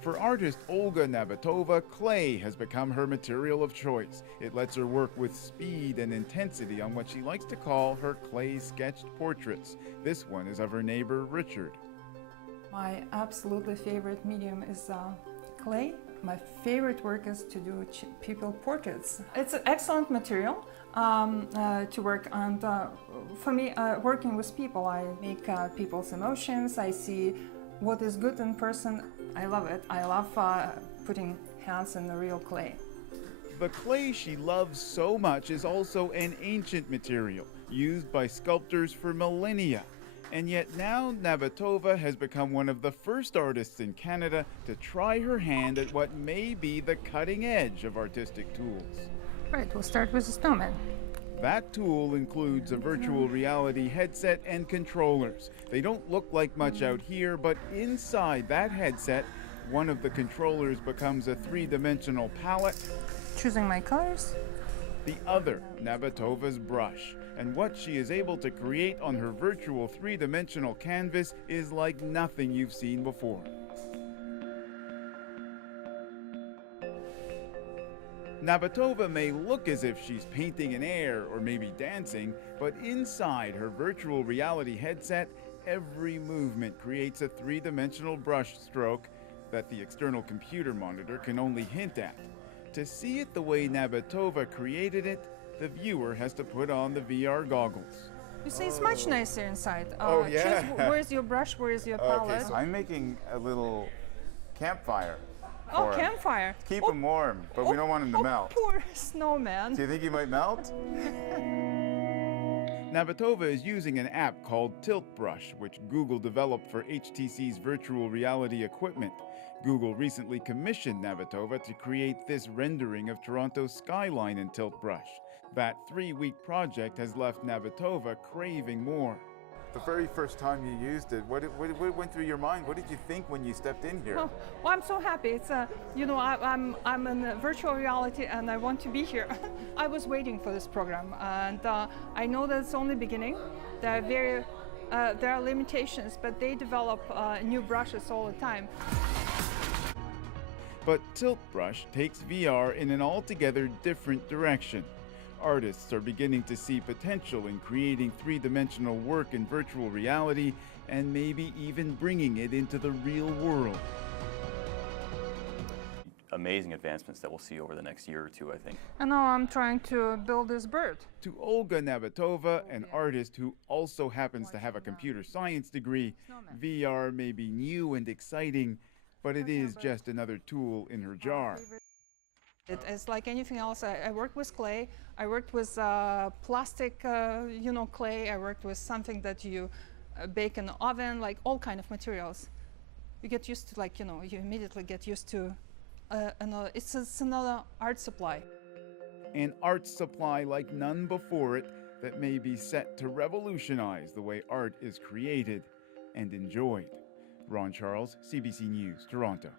For artist Olga Nabitova, clay has become her material of choice. It lets her work with speed and intensity on what she likes to call her clay sketched portraits. This one is of her neighbor Richard. My absolutely favorite medium is clay. My favorite work is to do people portraits. It's an excellent material to work on. For me, working with people, I make people's emotions. I see what is good in person. I love it. I love putting hands in the real clay. The clay she loves so much is also an ancient material used by sculptors for millennia. And yet now Nabitova has become one of the first artists in Canada to try her hand at what may be the cutting edge of artistic tools. Right, we'll start with the snowman. That tool includes a virtual reality headset and controllers. They don't look like much out here, but inside that headset, one of the controllers becomes a three-dimensional palette. Choosing my colors. The other, Nabitova's brush. And what she is able to create on her virtual three-dimensional canvas is like nothing you've seen before. Nabitova may look as if she's painting in air or maybe dancing, but inside her virtual reality headset, every movement creates a three-dimensional brush stroke that the external computer monitor can only hint at. To see it the way Nabitova created it, the viewer has to put on the VR goggles. You see, it's much nicer inside. Oh, yeah. Where's your brush? Where is your palette? Okay, so I'm making a little campfire. Oh, campfire. Keep him warm, but we don't want him to melt. Poor snowman. Do you think he might melt? Nabitova is using an app called Tilt Brush, which Google developed for HTC's virtual reality equipment. Google recently commissioned Nabitova to create this rendering of Toronto's skyline in Tilt Brush. That 3-week project has left Nabitova craving more. The very first time you used it, what went through your mind? What did you think when you stepped in here? Oh, well, I'm so happy. It's I'm in virtual reality and I want to be here. I was waiting for this program, and I know that it's only beginning. There are limitations, but they develop new brushes all the time. But Tilt Brush takes VR in an altogether different direction. Artists are beginning to see potential in creating three-dimensional work in virtual reality and maybe even bringing it into the real world. Amazing advancements that we'll see over the next year or two, I think. And now I'm trying to build this bird. To Olga Nabitova, an artist who also happens to have a computer science degree, VR may be new and exciting, but it is just another tool in her jar. It's like anything else. I worked with clay. I worked with plastic, clay. I worked with something that you bake in the oven, like all kind of materials. You get used to, you immediately get used to it's another art supply. An art supply like none before it that may be set to revolutionize the way art is created and enjoyed. Ron Charles, CBC News, Toronto.